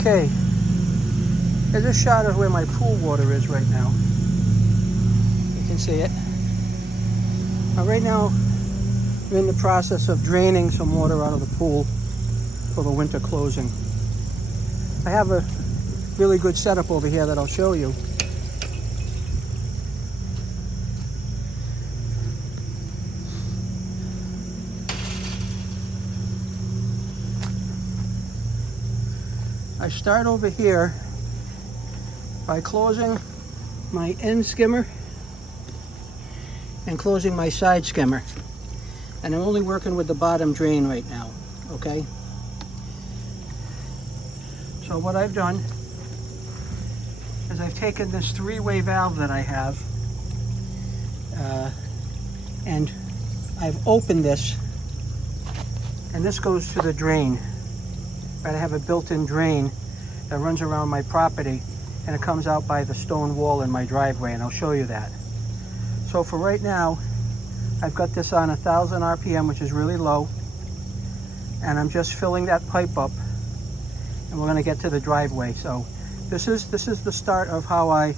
Okay, here's a shot of where my pool water is right now. You can see it. Now right now, I'm in the process of draining some water out of the pool for the winter closing. I have a really good setup over here that I'll show you. I start over here by closing my end skimmer and closing my side skimmer. And I'm only working with the bottom drain right now, okay? So what I've done is I've taken this three-way valve that I have and I've opened this, and this goes to the drain. Right, I have a built-in drain that runs around my property, and it comes out by the stone wall in my driveway, and I'll show you that. So for right now, I've got this on 1,000 RPM, which is really low, and I'm just filling that pipe up, and we're going to get to the driveway. So this is the start of how I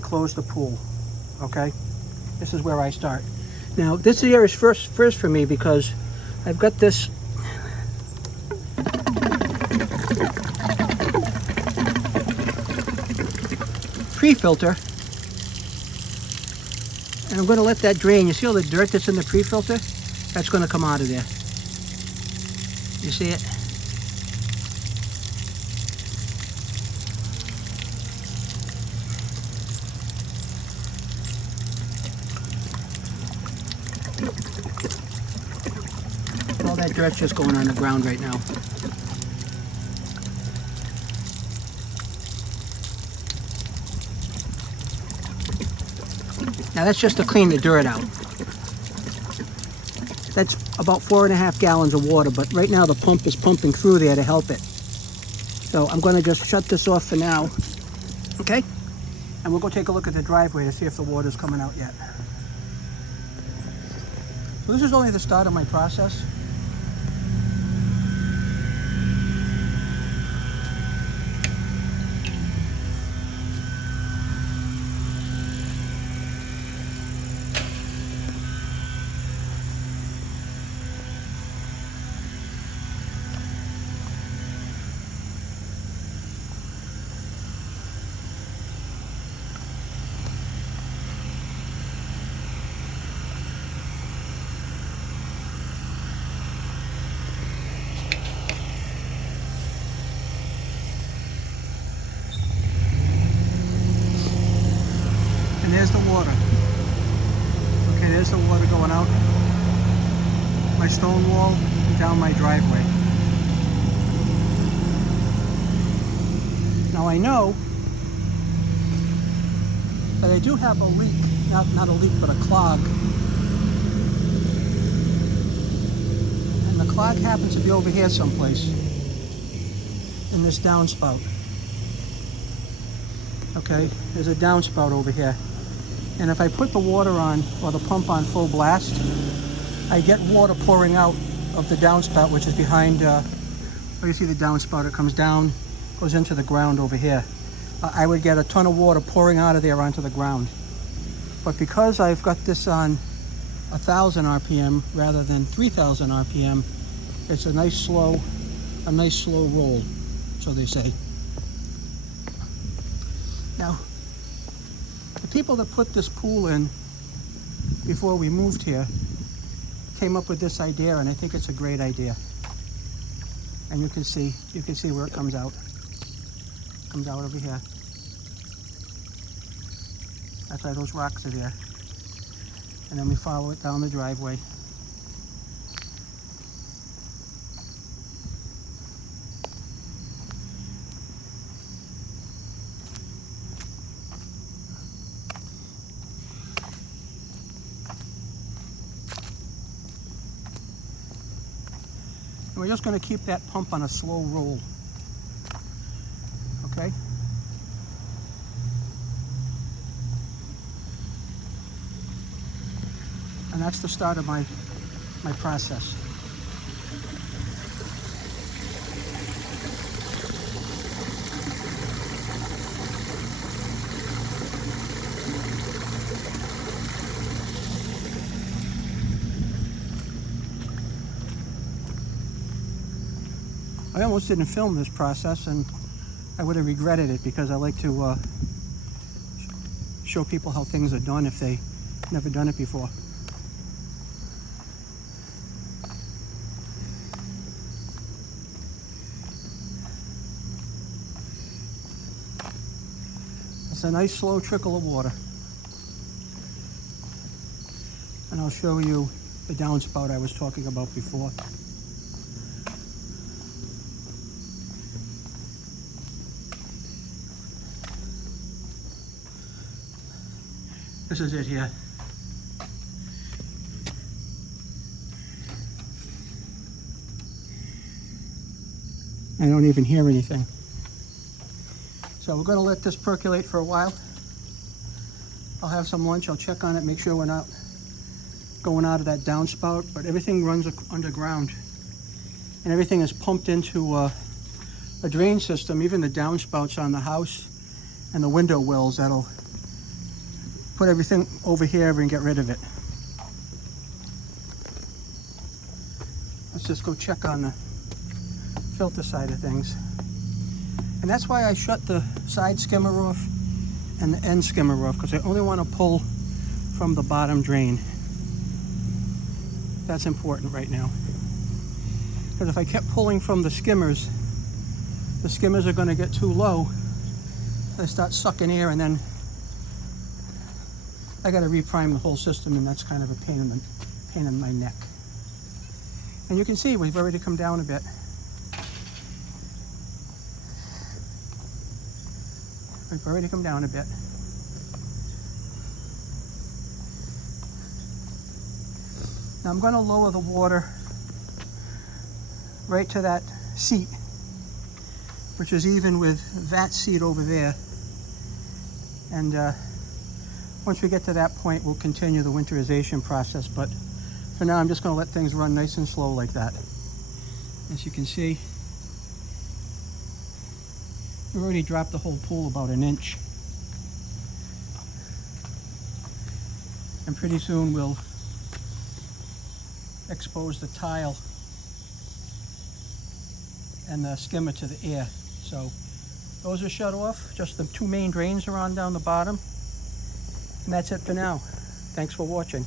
close the pool. Okay, this is where I start. Now this here is first for me because I've got this pre-filter, and I'm going to let that drain. You see all the dirt that's in the pre-filter? That's going to come out of there. You see it? All that dirt's just going on the ground right now. Now that's just to clean the dirt out. That's about 4.5 gallons of water, but right now the pump is pumping through there to help it. So I'm going to just shut this off for now, okay? And we'll go take a look at the driveway to see if the water's coming out yet. So this is only the start of my process. And there's the water. Okay, there's the water going out my stone wall and down my driveway. Now I know that I do have a leak, not a leak, but a clog. And the clog happens to be over here someplace in this downspout. Okay, there's a downspout over here. And if I put the water on, or the pump on full blast, I get water pouring out of the downspout, which is behind, you see the downspout, it comes down, goes into the ground over here. I would get a ton of water pouring out of there onto the ground. But because I've got this on 1,000 RPM rather than 3,000 RPM, it's a nice slow roll, so they say. Now, the people that put this pool in before we moved here came up with this idea, and I think it's a great idea. And you can see where it comes out. It comes out over here. That's why those rocks are there. And then we follow it down the driveway. And we're just going to keep that pump on a slow roll. Okay? And that's the start of my process. I almost didn't film this process, and I would have regretted it, because I like to show people how things are done if they never done it before. It's a nice slow trickle of water. And I'll show you the downspout I was talking about before. This is it here. I don't even hear anything. So we're going to let this percolate for a while. I'll have some lunch, I'll check on it, make sure we're not going out of that downspout, but everything runs underground. And everything is pumped into a drain system, even the downspouts on the house and the window wells that'll put everything over here and get rid of it. Let's just go check on the filter side of things. And that's why I shut the side skimmer off and the end skimmer off, because I only want to pull from the bottom drain. That's important right now. Because if I kept pulling from the skimmers are going to get too low. They start sucking air, and then I got to reprime the whole system, and that's kind of a pain in my neck. And you can see we've already come down a bit. We've already come down a bit. Now I'm going to lower the water right to that seat, which is even with that seat over there. And once we get to that point, we'll continue the winterization process. But for now, I'm just going to let things run nice and slow like that. As you can see, we've already dropped the whole pool about an inch. And pretty soon we'll expose the tile and the skimmer to the air. So those are shut off. Just the two main drains are on down the bottom. And that's it for now. Thanks for watching.